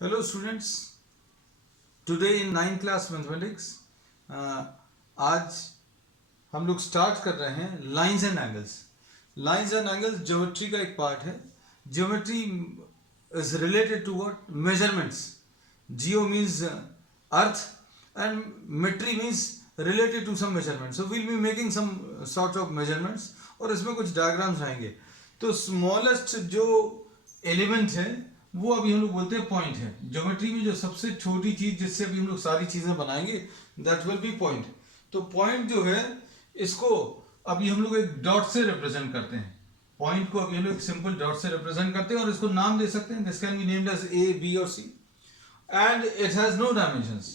Hello students, today in 9th class mathematics आज हम लोग स्टार्ट कर रहे हैं lines and angles. Lines and angles geometry का एक पार्ट है। Geometry is related to what measurements. Geo means earth and metry means related to some measurement, so will be making some sort of measurements और इसमें कुछ diagrams आएंगे। तो smallest जो element है वो अभी हम लोग बोलते हैं पॉइंट है। ज्योमेट्री में जो सबसे छोटी चीज जिससे अभी हम लोग सारी चीजें बनाएंगे दैट विल बी पॉइंट। तो पॉइंट जो है इसको अभी हम लोग एक डॉट से रिप्रेजेंट करते हैं। पॉइंट को अभी हम लोग एक सिंपल डॉट से रिप्रेजेंट करते हैं और इसको नाम दे सकते हैं। This can be named as A, B और C and it has no dimensions.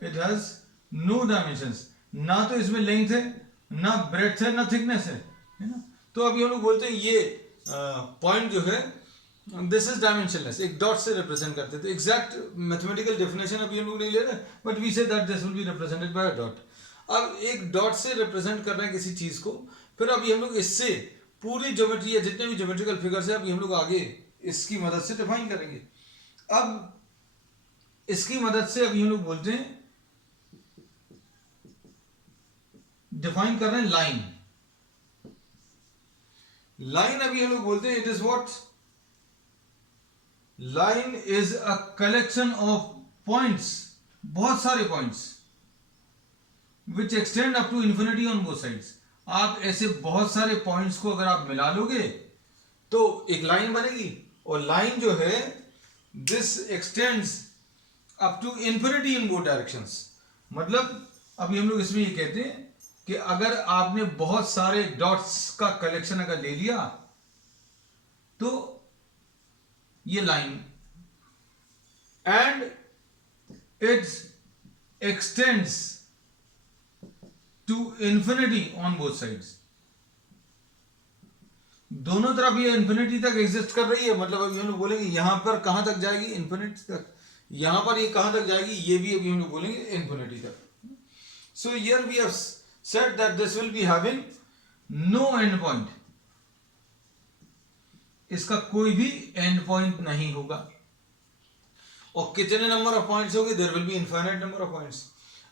It has no dimensions. ना तो इसमें लेंथ है, ना ब्रेड्थ है, ना थिकनेस है ना। तो अभी हम लोग बोलते हैं ये पॉइंट जो है दिस इज डायमेंशनलेस, एक डॉट से रिप्रेजेंट करते हैं। तो एग्जैक्ट मैथमेटिकल डेफिनेशन अभी हम लोग नहीं ले रहे, but we say that this will be represented by a dot. अब एक डॉट से रिप्रेजेंट कर रहे हैं किसी चीज को, फिर अभी हम लोग इससे पूरी ज्योमेट्री या जितने भी ज्योमेट्रिकल फिगर्स है अभी हम लोग आगे इसकी मदद से डिफाइन करेंगे। अब इसकी मदद से अभी हम लोग बोलते हैं, डिफाइन कर रहे हैं लाइन। लाइन अभी हम लोग बोलते हैं it is what, line is a collection of points, बहुत सारे points which extend up to infinity on both sides. आप ऐसे बहुत सारे पॉइंट्स को अगर आप मिला लोगे तो एक लाइन बनेगी। और लाइन जो है this extends up to infinity in both directions. मतलब अभी हम लोग इसमें ये कहते हैं कि अगर आपने बहुत सारे डॉट्स का कलेक्शन अगर ले लिया तो ये line, and it extends to infinity on both sides. दोनों तरफ ये इंफिनिटी तक एग्जिस्ट कर रही है। मतलब अभी हम लोग बोलेंगे यहां पर कहां तक जाएगी, इंफिनिटी तक। यहां पर ये कहां तक जाएगी, ये भी अभी हम लोग बोलेंगे इंफिनिटी तक। So here we have said that this will be having no end point. इसका कोई भी एंड पॉइंट नहीं होगा। और कितने नंबर ऑफ पॉइंट्स होंगे, there will be infinite number of points.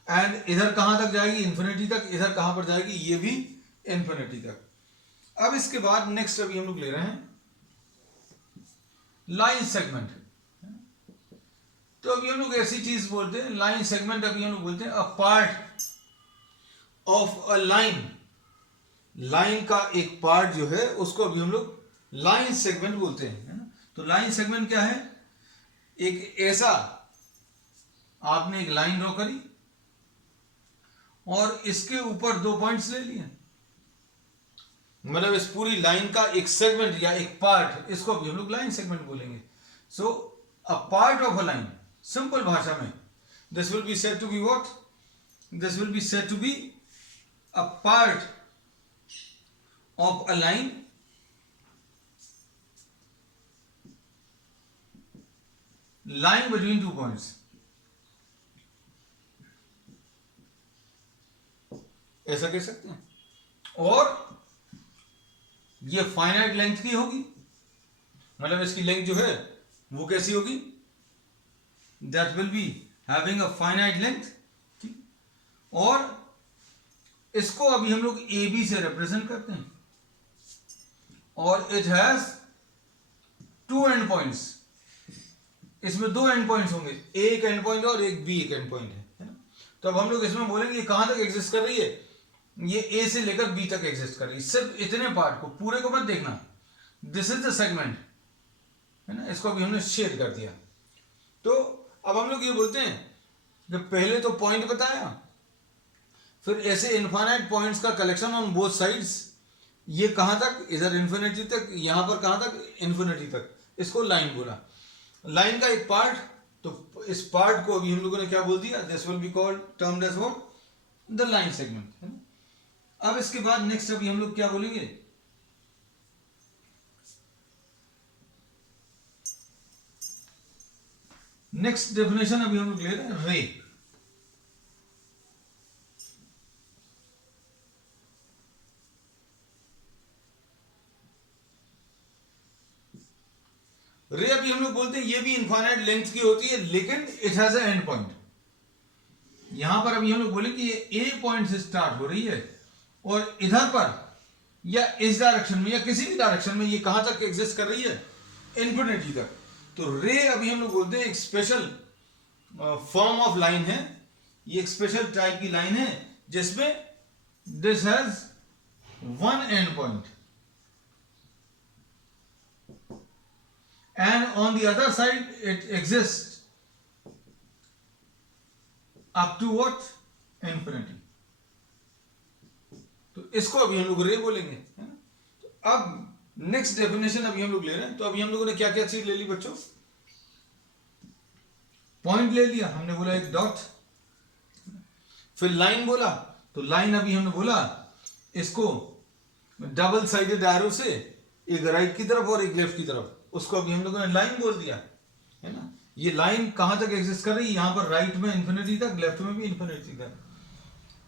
And इधर कहां तक जाएगी, इंफिनिटी तक। इधर कहां पर जाएगी, ये भी इंफिनिटी तक। अब इसके बाद नेक्स्ट अभी हम लोग ले रहे हैं लाइन सेगमेंट। तो अभी हम लोग ऐसी चीज बोलते हैं लाइन सेगमेंट। अभी हम लोग बोलते हैं अ part of a line. Line का एक पार्ट जो है उसको अभी हम लोग लाइन सेगमेंट बोलते हैं, है ना। तो लाइन सेगमेंट क्या है, एक ऐसा आपने एक लाइन ड्रॉ करी और इसके ऊपर दो पॉइंट्स ले लिए। मतलब इस पूरी लाइन का एक सेगमेंट या एक पार्ट, इसको अभी हम लोग लाइन सेगमेंट बोलेंगे। So a part of a line, simple भाषा में this will be said to be what, this will be said to be a part of a line lying between two points। ऐसा कह सकते हैं। और ये finite length की होगी। मतलब इसकी लेंथ जो है वो कैसी होगी, that will be having a finite length. ठीक। और इसको अभी हम लोग ए बी से रिप्रेजेंट करते हैं और it has two end points. इसमें दो एंड पॉइंट्स होंगे, एक एंड पॉइंट और एक बी एक एंड पॉइंट है ना। तो अब हम लोग इसमें बोलेंगे ये कहां तक एग्जिस्ट कर रही है, ये ए से लेकर बी तक एग्जिस्ट कर रही है। सिर्फ इतने पार्ट को, पूरे को मत देखना। दिस इज द सेगमेंट, है ना। इसको अभी हमने शेयर कर दिया। तो अब हम लोग ये बोलते हैं कि पहले तो पॉइंट बताया, फिर ऐसे इनफाइनाइट पॉइंट्स का कलेक्शन ऑन बोथ साइड्स। ये कहां तक, इधर इंफिनिटी तक, यहां पर कहां तक, इंफिनिटी तक। इसको लाइन बोला, लाइन का एक पार्ट। तो इस पार्ट को अभी हम लोगों ने क्या बोल दिया, this will be called termed as what, the line segment, है ना। अब इसके बाद नेक्स्ट अभी हम लोग क्या बोलेंगे, नेक्स्ट डेफिनेशन अभी हम लोग ले रहे हैं रे। रे अभी हम लोग बोलते हैं ये भी इनफाइनाइट लेंथ की होती है, लेकिन it has a and point. यहां पर अभी हम लोग बोले कि ये ए पॉइंट से स्टार्ट हो रही है और इधर पर या इस डायरेक्शन में या किसी भी डायरेक्शन में ये कहां तक एग्जिस्ट कर रही है, इन्फिनिटी तक। तो रे अभी हम लोग बोलते हैं एक स्पेशल फॉर्म ऑफ लाइन है, ये एक स्पेशल टाइप की लाइन है जिसमें this has one end point and on the other side it exist up to what, infinity. तो इसको अभी हम लोग रे बोलेंगे, है ना। तो अब नेक्स्ट डेफिनेशन अभी हम लोग ले रहे हैं। तो अभी हम लोगों ने क्या क्या चीज ले ली बच्चों, पॉइंट ले लिया, हमने बोला एक डॉट, फिर लाइन बोला, तो लाइन अभी हमने बोला इसको डबल साइडेड एरो से एक राइट की तरफ और एक लेफ्ट की तरफ, उसको अभी हम लोगों ने लाइन बोल दिया, है ना। ये लाइन कहां तक एग्जिस्ट कर रही है, यहां पर राइट में इन्फिनिटी तक, लेफ्ट में भी इन्फिनिटी तक।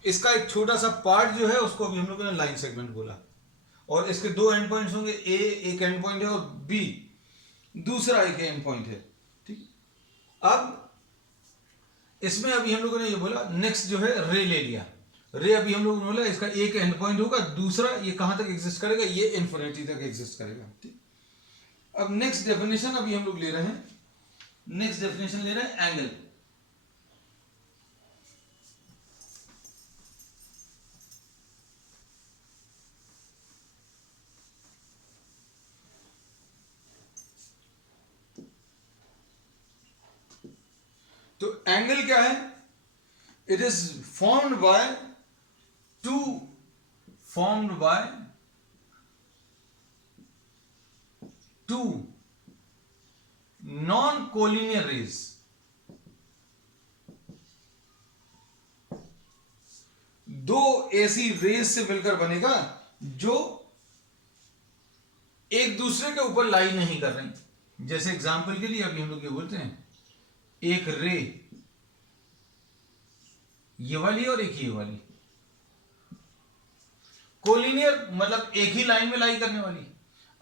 इसका एक छोटा सा पार्ट जो है उसको अभी हम लोगों ने लाइन सेगमेंट बोला, और इसके दो एंड पॉइंट्स होंगे, ए एक एंड पॉइंट है और बी दूसरा एक एंड पॉइंट है, ठीक। अब इसमें अभी हम लोगों ने ये बोला, नेक्स्ट जो है रे ले लिया। रे अभी हम लोगों ने बोला इसका एक एंड पॉइंट होगा, दूसरा ये कहां तक एग्जिस्ट करेगा, ये इन्फिनिटी तक एग्जिस्ट करेगा, ठीक। अब नेक्स्ट डेफिनेशन अभी हम लोग ले रहे हैं, नेक्स्ट डेफिनेशन ले रहे हैं एंगल। तो एंगल क्या है, it is formed by two non collinear rays. दो ऐसी रेज से मिलकर बनेगा जो एक दूसरे के ऊपर लाई नहीं कर रही। जैसे एग्जांपल के लिए अभी हम लोग ये बोलते हैं, एक रे ये वाली और एक ये वाली, कोलिनियर मतलब एक ही लाइन में लाई करने वाली।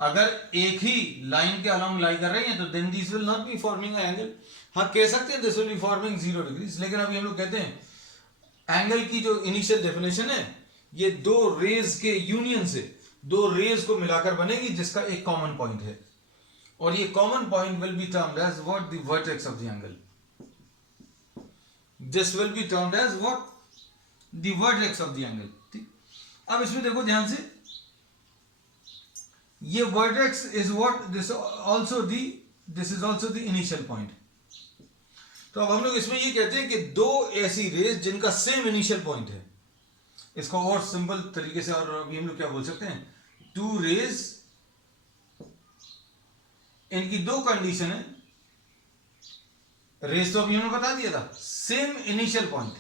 अगर एक ही लाइन के अलोंग लाई कर रही है तो then this will not be forming angle. हाँ कह सकते हैं this will be forming 0 degrees, लेकिन अभी हम लोग कहते हैं एंगल की जो इनिशियल डेफिनेशन है ये दो रेज के यूनियन से, दो रेज को मिलाकर बनेगी जिसका एक कॉमन पॉइंट है, और ये common point will be termed as what, the vertex of the angle. This will be termed as what, the vertex of the angle, ठीक। अब इसमें देखो ध्यान से, ये vertex is what, this is also the initial point. तो अब हम लोग इसमें ये कहते हैं कि दो ऐसी रेज जिनका सेम इनिशियल पॉइंट है, इसको और सिंपल तरीके से और अभी हम लोग क्या बोल सकते हैं, टू रेज, इनकी दो कंडीशन है। रेज तो अभी हमने बता दिया था, सेम इनिशियल पॉइंट,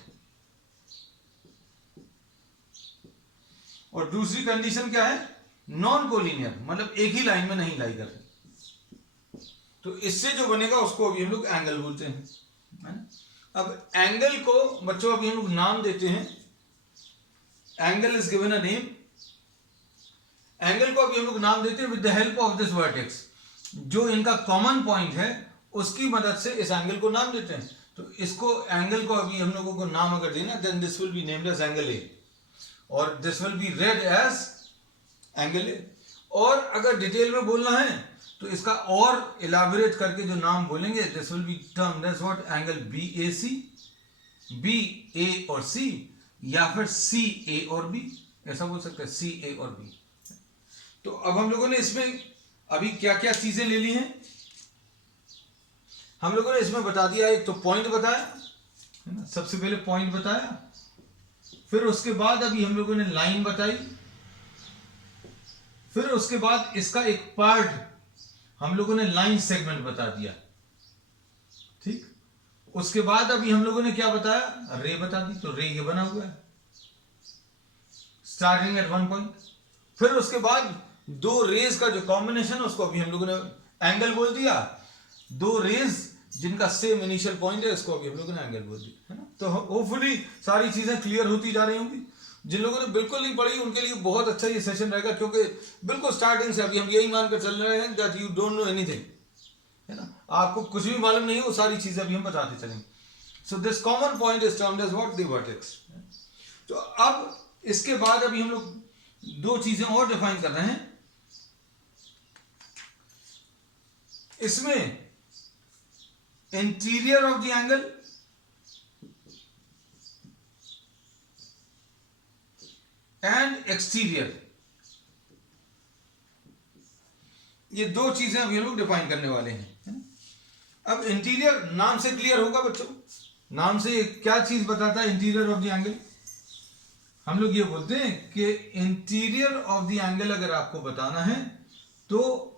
और दूसरी कंडीशन क्या है, नॉन कोलिनियर, मतलब एक ही लाइन में नहीं लाई कर रहे। तो इससे जो बनेगा उसको अभी हम लोग एंगल बोलते हैं, है ना। अब एंगल को बच्चों अभी हम लोग नाम देते हैं, angle is given a name. Angle को अभी हम लोग नाम देते हैं with the help of this vertex. जो इनका कॉमन पॉइंट है उसकी मदद से इस एंगल को नाम देते हैं। तो इसको एंगल को अभी हम लोगों को नाम अगर देना, then this will be named as angle A, और this will be read as angle A. और अगर डिटेल में बोलना है तो इसका और इलाबोरेट करके जो नाम बोलेंगे, this will be termed as what, angle B A C, B A और सी, या फिर सी ए और बी, ऐसा बोल सकते हैं, सी ए और बी। तो अब हम लोगों ने इसमें अभी क्या क्या चीजें ले ली हैं, हम लोगों ने इसमें बता दिया, एक तो पॉइंट बताया, है ना, सबसे पहले पॉइंट बताया, फिर उसके बाद अभी हम लोगों ने लाइन बताई, फिर उसके बाद इसका एक पार्ट हम लोगों ने लाइन सेगमेंट बता दिया, ठीक। उसके बाद अभी हम लोगों ने क्या बताया, रे बता दी। तो रे ये बना हुआ है स्टार्टिंग एट वन पॉइंट। फिर उसके बाद दो रेज का जो कॉम्बिनेशन है उसको अभी हम लोगों ने एंगल बोल दिया। दो रेज जिनका सेम इनिशियल पॉइंट है उसको अभी हम लोगों ने एंगल बोल दिया, है ना। तो होपफुली सारी चीजें क्लियर होती जा रही होंगी। जिन लोगों ने बिल्कुल नहीं पढ़ी उनके लिए बहुत अच्छा ये सेशन रहेगा, क्योंकि बिल्कुल स्टार्टिंग से अभी हम यही मानकर चल रहे हैं that you don't know anything, है ना, आपको कुछ भी मालूम नहीं है वो सारी चीजें अभी हम बताते चलेंगे. So this common point is termed as what, the vertex. तो अब इसके बाद अभी हम लोग दो चीजें और डिफाइन कर रहे हैं. इसमें interior of the angle and exterior, ये दो चीजें अभी हम लोग डिफाइन करने वाले हैं. अब इंटीरियर नाम से क्लियर होगा बच्चों, नाम से क्या चीज बताता है इंटीरियर ऑफ द एंगल. हम लोग ये बोलते हैं कि इंटीरियर ऑफ द एंगल अगर आपको बताना है तो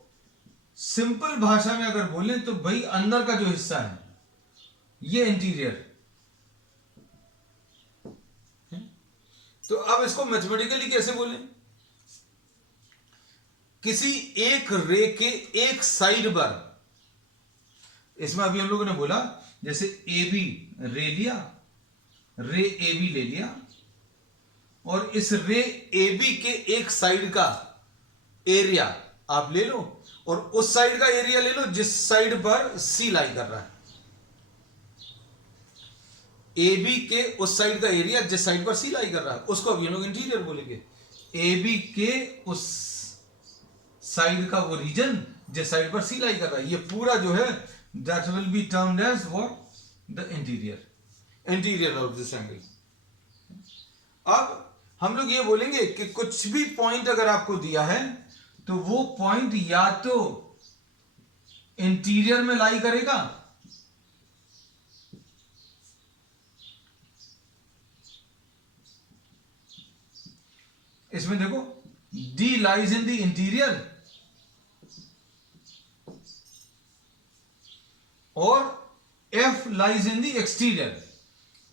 सिंपल भाषा में अगर बोलें तो भाई अंदर का जो हिस्सा है ये इंटीरियर. तो अब इसको मैथमेटिकली कैसे बोलें. किसी एक रे के एक साइड पर, इसमें अभी हम लोगों ने बोला जैसे ए बी रे लिया, रे ए बी ले लिया, और इस रे ए बी के एक साइड का एरिया आप ले लो और उस साइड का एरिया ले लो जिस साइड पर सी लाई कर रहा है. ए बी के उस साइड का एरिया जिस साइड पर सी लाई कर रहा है उसको अभी हम लोग इंटीरियर बोलेंगे. ए बी के उस साइड का वो रीजन जिस साइड पर सी लाई कर रहा है, ये पूरा जो है that will be termed as what, the interior, interior of this angle. अब हम लोग ये बोलेंगे कि कुछ भी पॉइंट अगर आपको दिया है तो वो पॉइंट या तो इंटीरियर में लाई करेगा इसमें देखो D lies in the interior और F lies in the exterior.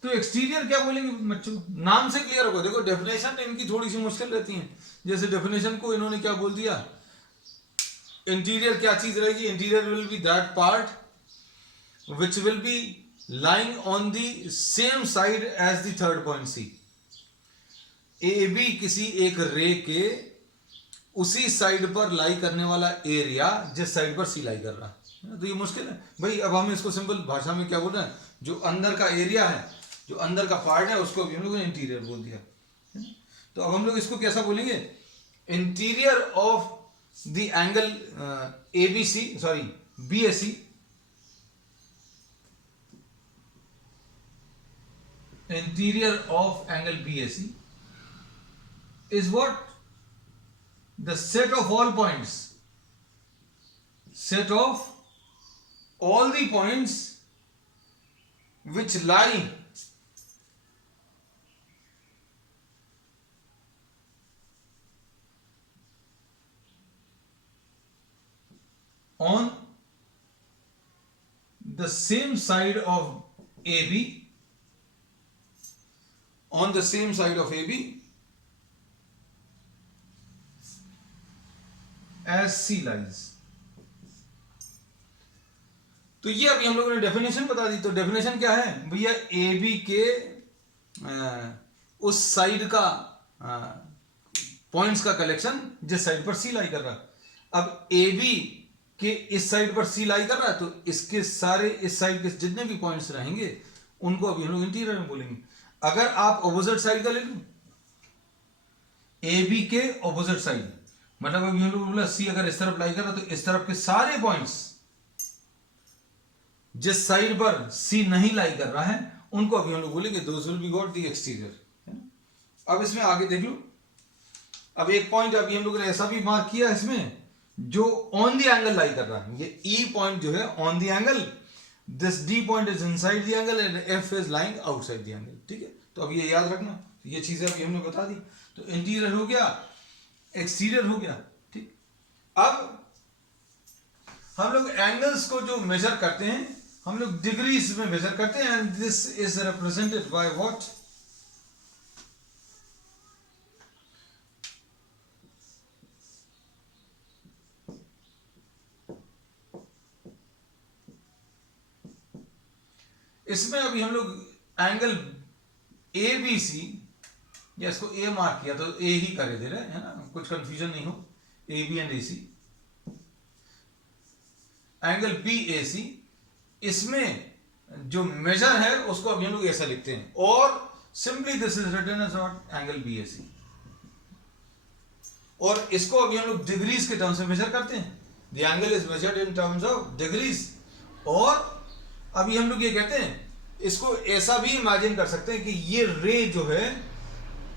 तो एक्सटीरियर क्या बोलेंगे बच्चों, नाम से क्लियर होगा. देखो डेफिनेशन इनकी थोड़ी सी मुश्किल रहती है. जैसे डेफिनेशन को इन्होंने क्या बोल दिया, इंटीरियर क्या चीज रहेगी, interior will be that part which will be lying on the same side as the third point C. A B किसी एक रे के उसी साइड पर लाई करने वाला एरिया जिस साइड पर सी लाई कर रहा है. तो ये मुश्किल है भाई. अब हम इसको सिंपल भाषा में क्या बोल रहे हैं, जो अंदर का एरिया है, जो अंदर का पार्ट है, उसको भी हम लोगों ने इंटीरियर बोल दिया. तो अब हम लोग इसको कैसा बोलेंगे, interior of the angle A B C, sorry B A C, interior of angle B A C is what, the set of all points, set of all the points which lie on the same side of AB, on the same side of AB as C lies. तो ये अभी हम लोगों ने definition बता दी. तो definition क्या है भैया, ए बी के उस साइड का पॉइंट्स का कलेक्शन जिस साइड पर सी लाई कर रहा है. अब ए बी के इस साइड पर सी लाई कर रहा है तो इसके सारे इस साइड के जितने भी पॉइंट्स रहेंगे उनको अभी हम लोग इंटीरियर में बोलेंगे. अगर आप ऑपोजिट साइड का ले लो, ए बी के ऑपोजिट साइड, मतलब अभी हम लोग बोला सी अगर इस तरफ लाई कर रहा है तो इस तरफ के सारे पॉइंट्स जिस साइड पर सी नहीं लाई कर रहा है उनको अभी हम लोग बोलेंगे those will be got the exterior. अब इसमें आगे देख लो. अब एक पॉइंट अभी हम लोग ने ऐसा भी मार्क किया इसमें जो ऑन द एंगल लाई कर रहा है. ये ई पॉइंट जो है on the angle, this D point is inside the angle and F is lying outside the angle. ठीक है, तो अब ये याद रखना. ये चीजें अभी हमने बता दी. तो इंटीरियर हो गया, एक्सटीरियर हो गया. ठीक, अब हम लोग एंगल्स को जो मेजर करते हैं हम लोग डिग्रीज में मेजर करते हैं. And this is represented by what, इसमें अभी हम लोग एंगल ए बी सी, या इसको ए मार्क किया तो ए ही करे दे रहे हैं ना, कुछ कंफ्यूजन नहीं हो. A B and A C, angle BAC, इसमें जो मेजर है उसको अभी हम लोग ऐसा लिखते हैं, और simply this is written as what, angle BAC, और इसको अभी हम लोग डिग्रीज के टर्म्स में मेजर करते हैं। The angle is measured in terms of degrees, और अभी हम लोग ये कहते हैं, इसको ऐसा भी इमेजिन कर सकते हैं कि ये रे जो है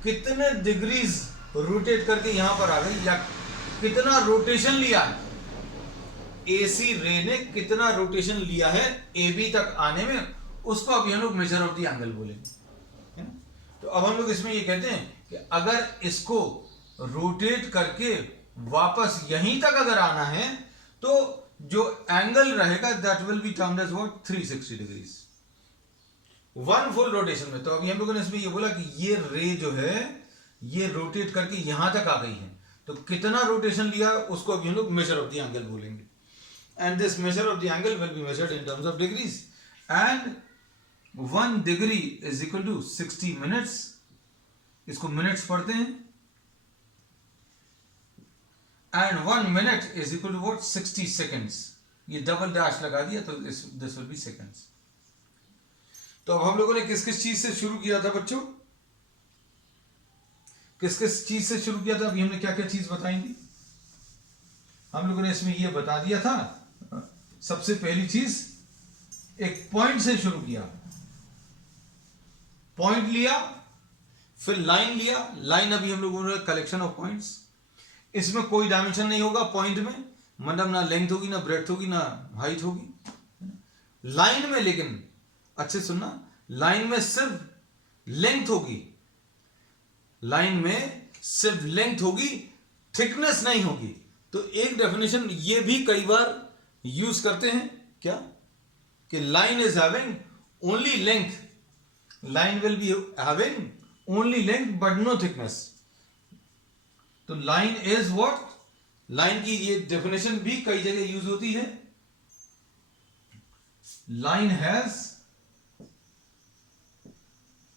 कितने डिग्रीज रोटेट करके यहां पर आ गई, या कितना रोटेशन लिया है, AC रे ने कितना रोटेशन लिया है AB तक आने में, उसको अभी हम लोग मेजर ऑफ द एंगल बोलेंगे। तो अब हम लोग इसमें ये कहते हैं कि अगर इसको रोटेट करके वापस यहीं तक अगर आना है, तो जो एंगल रहेगा that will be termed as what, 360 degrees, one full rotation में। तो अभी हम लोगों ने इसमें ये बोला कि ये रे जो है ये रोटेट करके यहां तक आ गई है, तो कितना रोटेशन लिया उसको अभी हम लोग मेजर ऑफ द एंगल बोलेंगे, and this measure of the angle will be measured in terms of degrees, and 1 degree is equal to 60 minutes, इसको मिनट्स पढ़ते हैं, and 1 minute is equal to what, 60 seconds, ये double dash लगा दिया तो this will B seconds. तो अब हम लोगों ने किस किस चीज से शुरू किया था बच्चों, किस किस चीज से शुरू किया था, अभी हमने क्या क्या चीज बताई थी, हम लोगों ने इसमें ये बता दिया था, सबसे पहली चीज एक पॉइंट से शुरू किया, पॉइंट लिया, फिर लाइन लिया, लाइन अभी हम लोगों ने कलेक्शन ऑफ पॉइंट्स, इसमें कोई डायमेंशन नहीं होगा पॉइंट में, मतलब ना लेंथ होगी ना ब्रेड्थ होगी ना हाइट होगी। लाइन में लेकिन अच्छे सुनना, लाइन में सिर्फ लेंथ होगी, लाइन में सिर्फ लेंथ होगी, थिकनेस नहीं होगी। तो एक डेफिनेशन ये भी कई बार यूज करते हैं क्या, कि line is having only length, line will be having only length but no thickness. तो लाइन इज व्हाट, लाइन की ये डेफिनेशन भी कई जगह यूज होती है, line has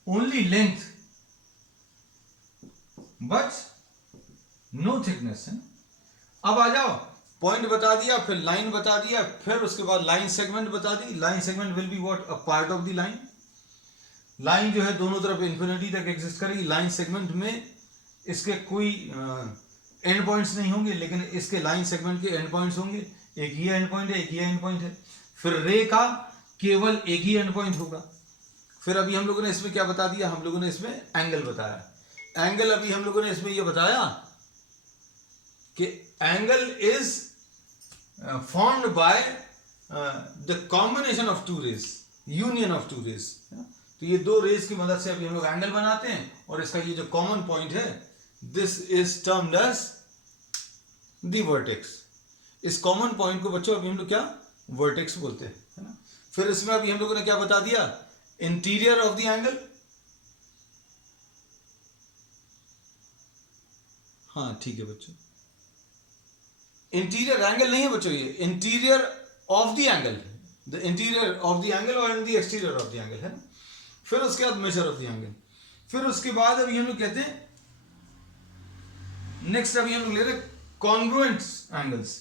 only length but no thickness है। अब आ जाओ, पॉइंट बता दिया, फिर लाइन बता दिया, फिर उसके बाद लाइन सेगमेंट बता दी, line segment will be what, a part of the line. Line जो है दोनों तरफ इंफिनिटी तक एग्जिस्ट करेगी, लाइन सेगमेंट में इसके कोई एंड पॉइंट्स नहीं होंगे, लेकिन इसके लाइन सेगमेंट के एंड पॉइंट्स होंगे, एक ये एंड पॉइंट है, एक ये एंड पॉइंट है। फिर रे का केवल एक ही एंड पॉइंट होगा। फिर अभी हम लोगों ने इसमें क्या बता दिया, हम लोगों ने इसमें एंगल बताया। एंगल अभी हम लोगों ने इसमें ये बताया कि angle is formed by the combination of two rays, union of two rays. तो ये दो रेज की मदद से अभी हम लोग एंगल बनाते हैं, और इसका ये जो कॉमन पॉइंट है this is termed as the vertex. इस कॉमन पॉइंट को बच्चों अभी हम लोग क्या, वर्टेक्स बोलते हैं, है ना। फिर इसमें अभी हम लोगों ने क्या बता दिया, इंटीरियर ऑफ द एंगल, हाँ ठीक है बच्चों, इंटीरियर एंगल नहीं है बच्चों, ये interior of the angle, the interior of the angle और the exterior of the angle, है ना। फिर उसके बाद मेजर ऑफ द एंगल, फिर उसके बाद अभी हम लोग कहते हैं, नेक्स्ट अभी हम लोग ले रहे कॉन्ग्रुएंट एंगल्स।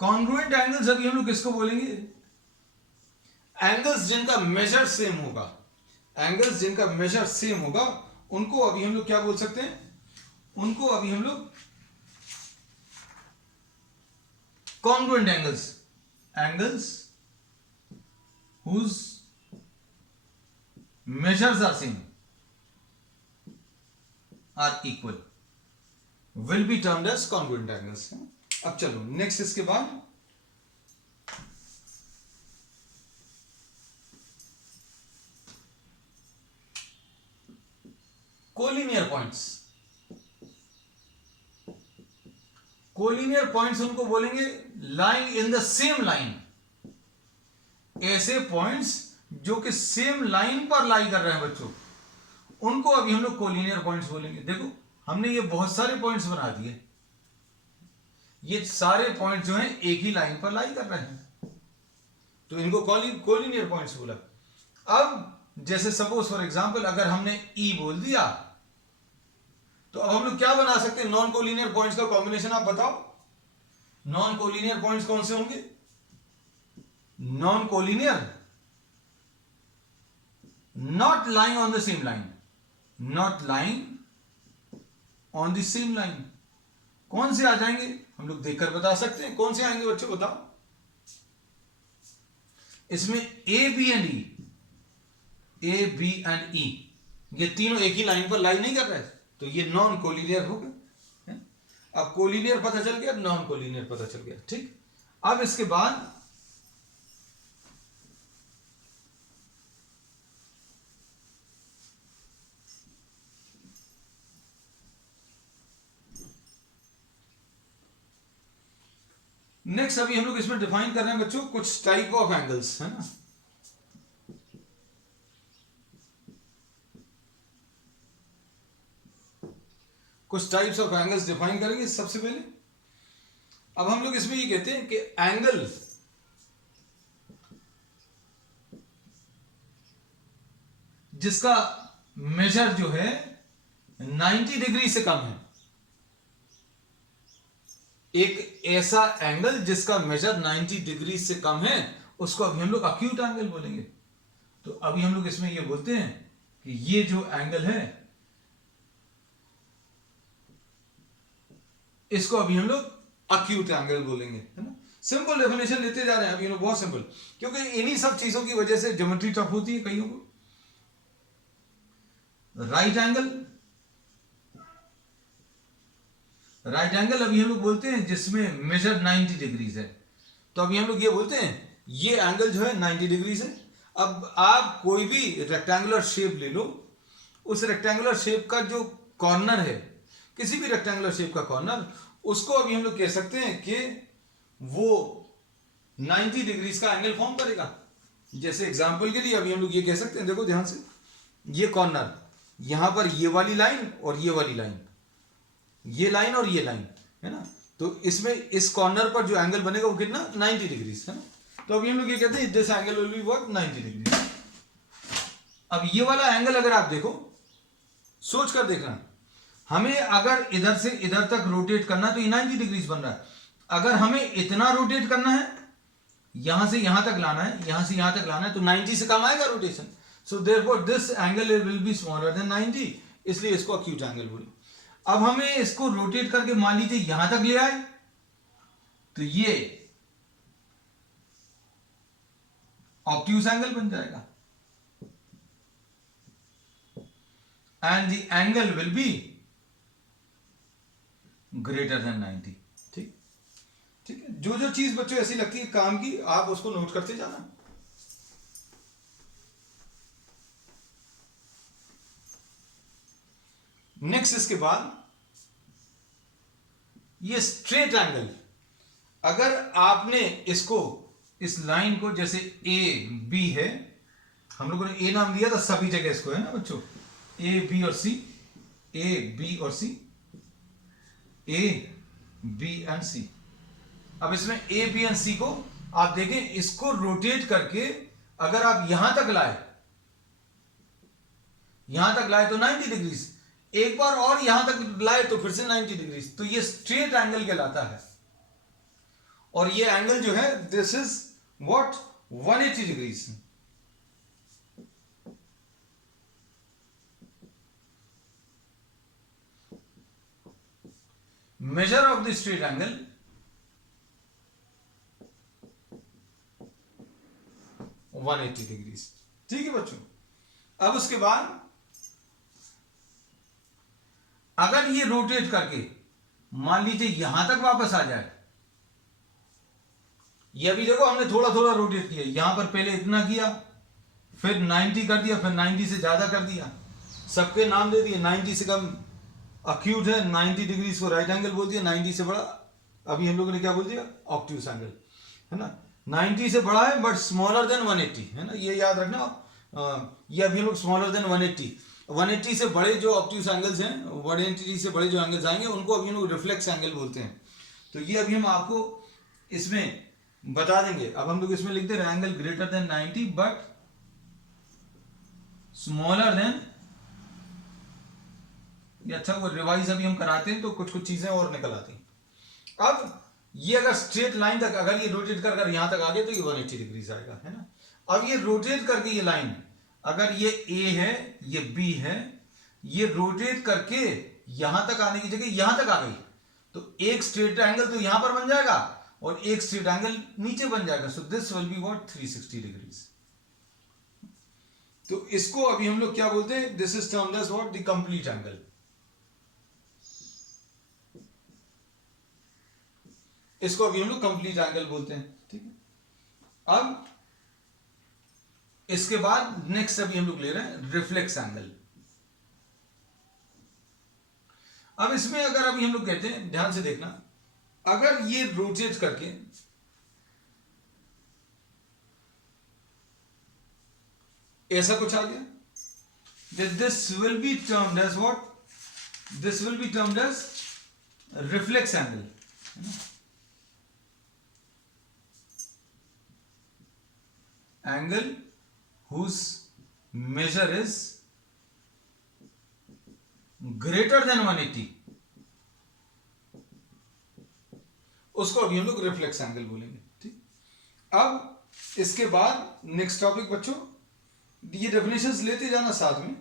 कॉन्ग्रुएंट एंगल्स अभी हम लोग किसको बोलेंगे, एंगल्स जिनका मेजर सेम होगा, एंगल्स जिनका मेजर सेम होगा उनको अभी हम लोग क्या बोल सकते हैं, उनको अभी हम लोग congruent angles, angles whose measures are same are equal will be termed as congruent angles। अब चलो नेक्स्ट, इसके बाद कोलिनियर पॉइंट्स। कोलिनियर पॉइंट्स उनको बोलेंगे line in the same line, ऐसे पॉइंट्स जो कि सेम लाइन पर लाई कर रहे हैं बच्चों, उनको अभी हम लोग कोलिनियर पॉइंट्स बोलेंगे। देखो हमने ये बहुत सारे पॉइंट्स बना दिए, ये सारे पॉइंट्स जो हैं एक ही लाइन पर लाई कर रहे हैं, तो इनको कोलिनियर पॉइंट्स बोला। अब जैसे सपोज फॉर एग्जांपल अगर हमने ई बोल दिया, तो अब हम लोग क्या बना सकते हैं, नॉन कोलिनियर पॉइंट्स का कॉम्बिनेशन आप बताओ। नॉन कोलिनियर पॉइंट्स कौन से होंगे? Non collinear, not lying on the same line, not lying on the same line. कौन से आ जाएंगे? हम लोग देखकर बता सकते हैं कौन से आएंगे बच्चों, बताओ। इसमें A B and E, A B and E, ये तीनों एक ही लाइन पर लाई नहीं कर रहे, तो ये नॉन कोलिनियर हो गए। अब कोलिनियर पता चल गया, नॉन कोलिनियर पता चल गया, ठीक। अब इसके बाद नेक्स्ट अभी हम लोग इसमें डिफाइन कर रहे हैं बच्चों कुछ टाइप ऑफ एंगल्स, है ना। कुछ टाइप्स ऑफ एंगल्स डिफाइन करेंगे सबसे पहले। अब हम लोग इसमें ये कहते हैं कि एंगल जिसका मेजर जो है 90 डिग्री से कम है, एक ऐसा एंगल जिसका मेजर 90 डिग्री से कम है, उसको अभी हम लोग अक्यूट एंगल बोलेंगे। तो अभी हम लोग इसमें ये बोलते हैं कि ये जो एंगल है इसको अभी हम लोग अक्यूट एंगल बोलेंगे, है ना। सिंपल डेफिनेशन लेते जा रहे हैं अभी हम लोग, बहुत सिंपल, क्योंकि इन्हीं सब चीजों की वजह से ज्योमेट्री टफ होती है कईयों को। राइट एंगल, राइट एंगल अभी हम लोग बोलते हैं जिसमें मेजर 90 डिग्रीज है, तो अभी हम लोग ये बोलते हैं ये एंगल जो है 90 डिग्रीज है। अब आप कोई भी रेक्टेंगुलर शेप ले लो, उस रेक्टेंगुलर शेप का जो कॉर्नर है, किसी भी रेक्टेंगुलर शेप का कॉर्नर, उसको अभी हम लोग कह सकते हैं कि वो 90 डिग्रीज का एंगल फॉर्म करेगा। जैसे एग्जांपल के लिए अभी हम लोग ये कह सकते हैं, देखो ध्यान से, ये कॉर्नर, यहां पर ये वाली लाइन और ये वाली लाइन, ये लाइन और ये लाइन, है ना। तो इसमें इस कॉर्नर पर जो एंगल बनेगा वो कितना, 90 डिग्रीज, है ना। तो अभी हम लोग ये कहते हैं this angle will be what, 90 degree. अब ये वाला एंगल अगर आप देखो, सोच कर देखना, हमें अगर इधर से इधर तक रोटेट करना तो ये 90 डिग्रीज बन रहा है। अगर हमें इतना रोटेट करना है, यहां से यहां तक लाना है, यहां से यहां तक लाना है, तो 90 से कम आएगा rotation. So therefore this angle will be smaller than 90, इसलिए इसको अक्यूट एंगल बोले। अब हमें इसको रोटेट करके मान लीजिए यहां तक ले आए, तो ये ऑब्ट्यूज एंगल बन जाएगा, and the angle will be greater than 90। ठीक, ठीक है। जो जो चीज बच्चों ऐसी लगती है काम की, आप उसको नोट करते जाना। नेक्स्ट इसके बाद ये स्ट्रेट एंगल, अगर आपने इसको, इस लाइन को, जैसे ए बी है, हम लोगों ने ए नाम दिया था सभी जगह इसको, है ना बच्चों, ए बी और सी, ए बी और सी, ए बी एंड सी। अब इसमें ए बी एंड सी को आप देखें, इसको रोटेट करके अगर आप यहां तक लाए, यहां तक लाए तो 90 डिग्रीज, एक बार और यहां तक लाए तो फिर से 90 डिग्रीज, तो ये स्ट्रेट एंगल कहलाता है। और ये एंगल जो है, this is what, 180 degrees. Major of the straight angle, one 180 degrees. ठीक है बच्चों। अब उसके बाद अगर ये रोटेट करके मान लीजिए यहां तक वापस आ जाए, ये अभी देखो हमने थोड़ा थोड़ा रोटेट किया, यहां पर पहले इतना किया, फिर 90 कर दिया, फिर 90 से ज्यादा कर दिया, सबके नाम दे दिए। 90 से कम अक्यूट है, 90 डिग्री इसको राइट एंगल बोल दिया, 90 से बड़ा अभी हम लोगों ने क्या बोल दिया, ऑब्ट्यूज एंगल, है ना। 90 से बड़ा है बट स्मॉलर देन 180, है ना, ये याद रखना। ये अभी हम लोग स्मॉलर देन 180 से बड़े जो ऑब्ट्यूज एंगल्स हैं, 180 से बड़े जो एंगल्स आएंगे उनको अभी हम लोग रिफ्लेक्स एंगल बोलते हैं। तो ये अभी हम आपको इसमें बता देंगे। अब हम लोग इसमें लिखते हैं angle greater than 90 but smaller than, ये अच्छा वो रिवाइज अभी हम कराते हैं तो कुछ कुछ चीजें और निकल आती हैं। अब ये अगर स्ट्रेट लाइन तक अगर ये रोटेट कर कर यहां तक आ गए तो ये 180 डिग्रीज आएगा, है ना। अब ये रोटेट करके ये लाइन, अगर ये ए है ये बी है, ये रोटेट करके यहां तक आने की जगह यहां तक आ गई, तो एक स्ट्रेट एंगल तो यहां पर बन जाएगा और एक स्ट्रेट एंगल नीचे बन जाएगा। So this will be what 360 degrees. तो इसको अभी हम लोग क्या बोलते हैं, this is termed as what the complete angle. इसको अभी हम लोग कंप्लीट एंगल बोलते हैं, ठीक है। अब इसके बाद नेक्स्ट अभी हम लोग ले रहे हैं रिफ्लेक्स एंगल। अब इसमें अगर अभी हम लोग कहते हैं, ध्यान से देखना, अगर ये रोटेट करके ऐसा कुछ आ गया, this will be termed as what, this will be termed as reflex angle. Angle whose measure is greater than 180, उसको अभी हम लोग रिफ्लेक्स एंगल बोलेंगे, ठीक। अब इसके बाद नेक्स्ट टॉपिक बच्चों, ये डेफिनेशंस लेते जाना साथ में।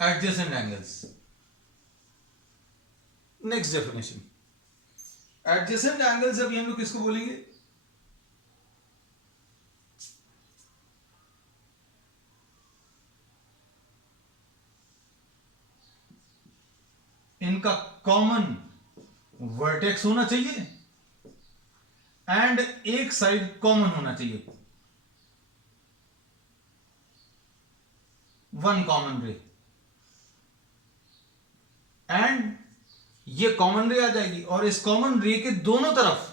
Adjacent angles, next definition. Adjacent angles अभी हम लोग किसको बोलेंगे, इनका कॉमन वर्टेक्स होना चाहिए एंड एक साइड कॉमन होना चाहिए, वन कॉमन रे, एंड ये कॉमन रे आ जाएगी और इस कॉमन रे के दोनों तरफ,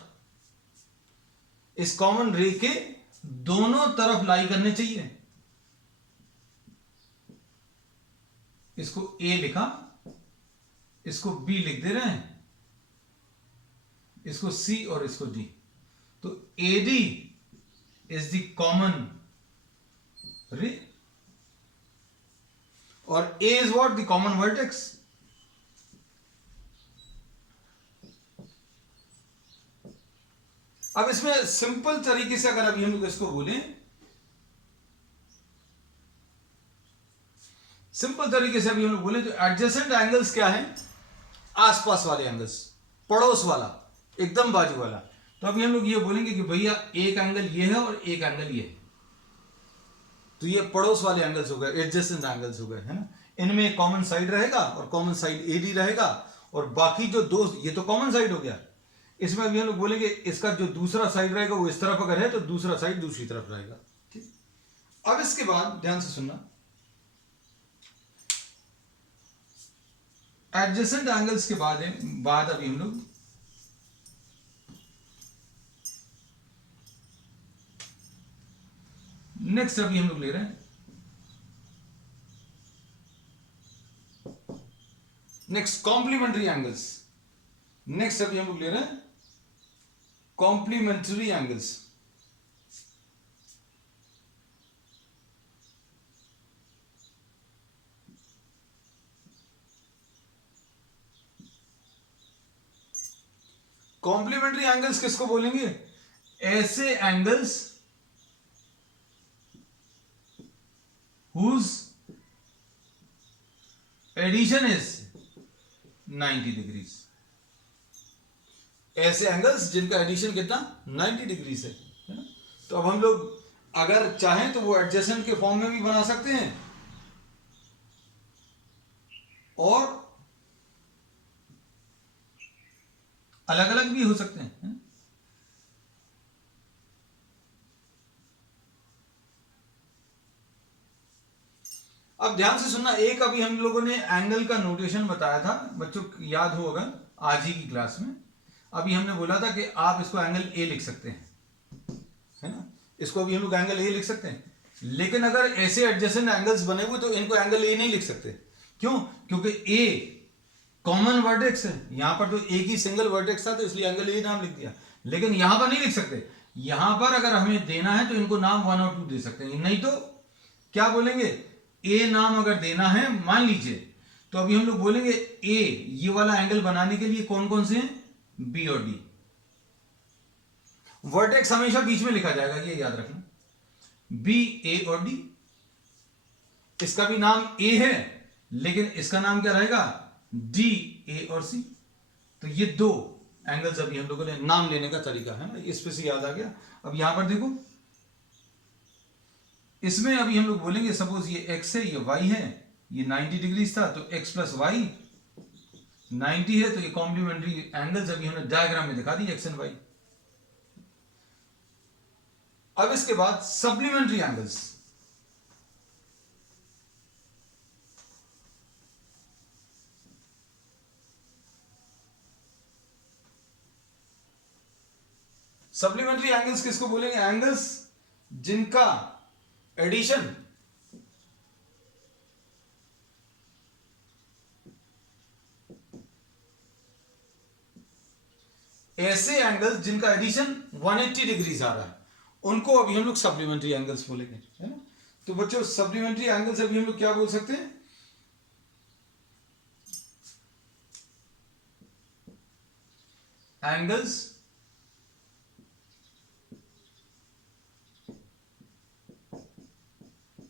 इस कॉमन रे के दोनों तरफ लाई करने चाहिए। इसको ए लिखा, इसको बी लिख दे रहे हैं, इसको सी और इसको डी। तो A D is the common ray और A is what the common vertex. अब इसमें सिंपल तरीके से अगर अभी हम लोग इसको बोलें, सिंपल तरीके से अभी हम लोग बोले तो एडजेसेंट एंगल्स क्या है, आसपास वाले एंगल्स, पड़ोस वाला, एकदम बाजू वाला। तो अभी हम लोग ये बोलेंगे कि भैया एक एंगल ये है और एक एंगल ये है, तो ये पड़ोस वाले एंगल्स हो गए, एडजेसेंट एंगल्स हो गए, है ना। इनमें कॉमन साइड रहेगा और कॉमन साइड एडी रहेगा और बाकी जो दो, ये तो कॉमन साइड हो गया। इसमें अभी हम लोग बोलेंगे इसका जो दूसरा साइड रहेगा वो इस तरफ अगर है तो दूसरा साइड दूसरी तरफ रहेगा, ठीक। अब इसके बाद ध्यान से सुनना, एडजेसेंट एंगल्स के बाद अभी हम लोग नेक्स्ट अभी हम लोग ले रहे हैं नेक्स्ट कॉम्प्लीमेंट्री एंगल्स। नेक्स्ट अभी हम लोग ले रहे हैं कॉम्प्लीमेंट्री एंगल्स। कॉम्प्लीमेंट्री एंगल्स किसको बोलेंगे, ऐसे angles whose addition is 90 degrees. ऐसे एंगल्स जिनका एडिशन कितना 90 डिग्रीज है ना। तो अब हम लोग अगर चाहें तो वो एडजेसेंट के फॉर्म में भी बना सकते हैं और अलग अलग भी हो सकते हैं। अब ध्यान से सुनना, एक अभी हम लोगों ने एंगल का नोटेशन बताया था बच्चों, याद होगा आज ही की क्लास में। अभी हमने बोला था कि आप इसको एंगल ए लिख सकते हैं, है ना। इसको अभी हम लोग एंगल ए लिख सकते हैं, लेकिन अगर ऐसे एडजेसेंट एंगल्स बने हुए तो इनको एंगल ए नहीं लिख सकते। क्यों? क्योंकि ए कॉमन वर्टेक्स है, यहां पर तो एक ही सिंगल वर्टेक्स था तो इसलिए एंगल ए नाम लिख दिया, लेकिन यहां पर नहीं लिख सकते। यहां पर अगर हमें देना है तो इनको नाम 1 और 2 दे सकते हैं, नहीं तो क्या बोलेंगे, ए नाम अगर देना है मान लीजिए, तो अभी हम लोग बोलेंगे ए, ये वाला एंगल बनाने के लिए कौन कौन से हैं, बी और डी। वर्टेक्स हमेशा बीच में लिखा जाएगा, ये याद रखना, बी, ए और डी। इसका भी नाम ए है लेकिन इसका नाम क्या रहेगा, डी, ए और सी। तो ये दो एंगल्स अभी हम लोगों ने नाम लेने का तरीका है ना, इस पे से याद आ गया। अब यहां पर देखो, इसमें अभी हम लोग बोलेंगे सपोज ये x है, ये y है, ये 90 डिग्री था तो x प्लस वाई 90 है, तो ये कॉम्प्लीमेंट्री एंगल्स अभी हमने डायग्राम में दिखा दी x एंड y। अब इसके बाद सप्लीमेंट्री एंगल्स। सप्लीमेंट्री एंगल्स किसको बोलेंगे, एंगल्स जिनका एडिशन ऐसे एंगल्स जिनका एडिशन 180 डिग्रीज आ रहा है, उनको अभी हम लोग सप्लीमेंट्री एंगल्स बोलेंगे, है ना। तो बच्चों सप्लीमेंट्री एंगल्स अभी हम लोग क्या बोल सकते हैं, एंगल्स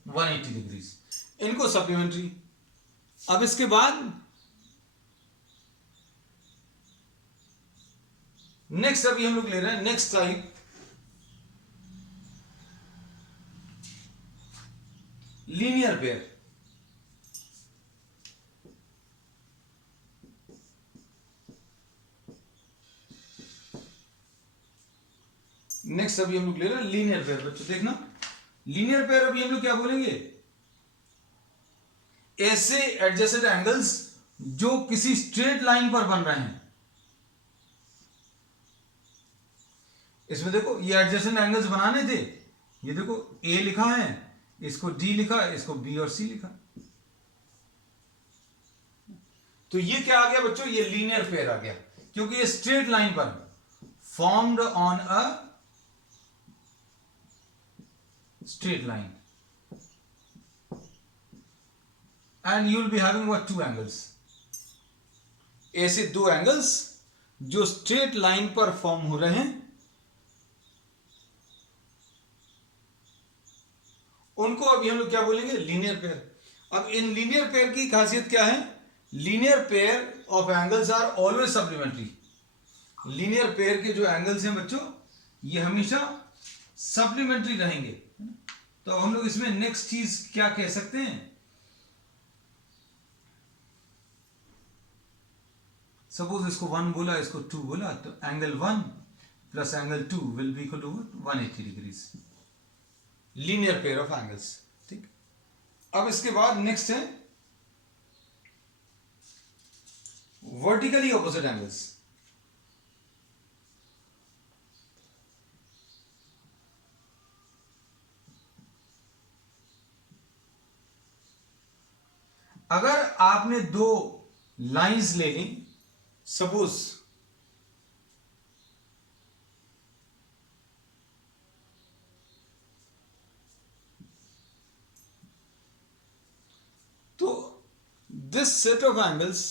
वन 180 डिग्रीज, इनको सप्लीमेंट्री। अब इसके बाद नेक्स्ट अभी हम लोग ले रहे हैं next type, linear pair. Next अभी हम लोग ले रहे हैं लीनियर पेयर। बच्चों देखना, लीनियर पेयर अभी हम लोग क्या बोलेंगे, ऐसे एडजेसेंट एंगल्स जो किसी स्ट्रेट लाइन पर बन रहे हैं। इसमें देखो ये एडजेसेंट एंगल्स बनाने थे, ये देखो ए लिखा है, इसको डी लिखा है, इसको बी और सी लिखा। तो ये क्या आ गया बच्चों, ये लीनियर पेयर आ गया, क्योंकि ये स्ट्रेट लाइन पर formed on a straight line and you will be having what, 2 angles. ऐसे 2 एंगल्स जो स्ट्रेट लाइन पर फॉर्म हो रहे हैं, उनको अभी हम लोग क्या बोलेंगे, लीनियर पेयर। अब इन लीनियर पेयर की खासियत क्या है, linear pair of angles are always supplementary. Linear pair के जो एंगल्स हैं बच्चों, ये हमेशा सप्लीमेंट्री रहेंगे। तो हम लोग इसमें नेक्स्ट चीज क्या कह सकते हैं, सपोज इसको 1 बोला, इसको 2 बोला, तो angle 1 plus angle 2 will be equal to 180 degrees, linear pair of angles. ठीक, अब इसके बाद नेक्स्ट है वर्टिकली ऑपोजिट एंगल्स। अगर आपने 2 लाइंस ले ली, सपोज तो दिस सेट ऑफ एंगल्स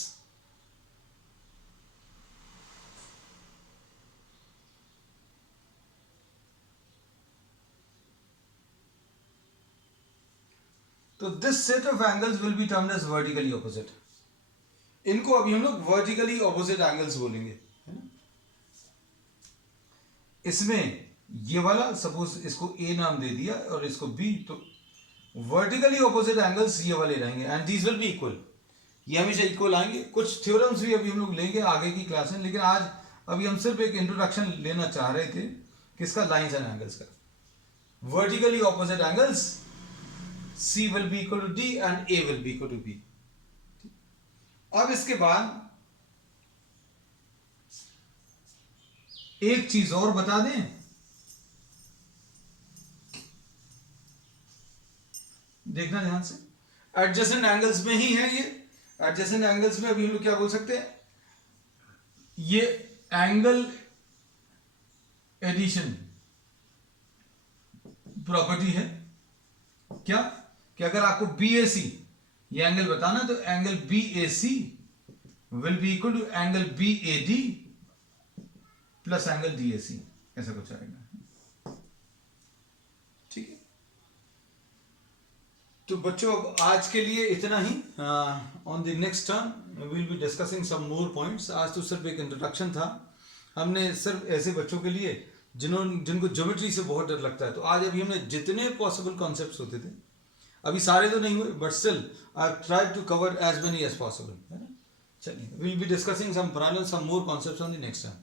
तो this set of angles will be termed as vertically opposite. इनको अभी हम लोग वर्टिकली ऑपोजिट एंगल्स बोलेंगे, है ना। इसमें ये वाला सपोज इसको ए नाम दे दिया और इसको बी, तो वर्टिकली ऑपोजिट एंगल्स ये वाले रहेंगे and these will be equal. ये हमेशा इक्वल आएंगे। कुछ थ्योरम्स भी अभी हम लोग लेंगे आगे की क्लास में, लेकिन आज अभी हम सिर्फ एक इंट्रोडक्शन लेना चाह रहे थे किसका, लाइंस एंड एंगल्स का। Vertically opposite angles, C will be equal to D and A will be equal to B। अब इसके बाद एक चीज और बता दें, देखना ध्यान से, एडजेसेंट एंगल्स में ही है ये, एडजेसेंट एंगल्स में अभी हम लोग क्या बोल सकते हैं, ये एंगल एडिशन प्रॉपर्टी है क्या, कि अगर आपको BAC ये एंगल बताना तो angle BAC will be equal to angle BAD plus angle DAC, ऐसा कुछ आएगा। ठीक है, तो बच्चों अब आज के लिए इतना ही। On the next term will be discussing some more points. आज तो सिर्फ एक इंट्रोडक्शन था, हमने सिर्फ ऐसे बच्चों के लिए जिनको ज्योमेट्री से बहुत डर लगता है, तो आज अभी हमने जितने पॉसिबल कॉन्सेप्ट्स होते थे, अभी सारे तो नहीं हुए but still I try to cover as many as possible, है ना। चलिए, will be discussing some problems, some more concepts on the next time.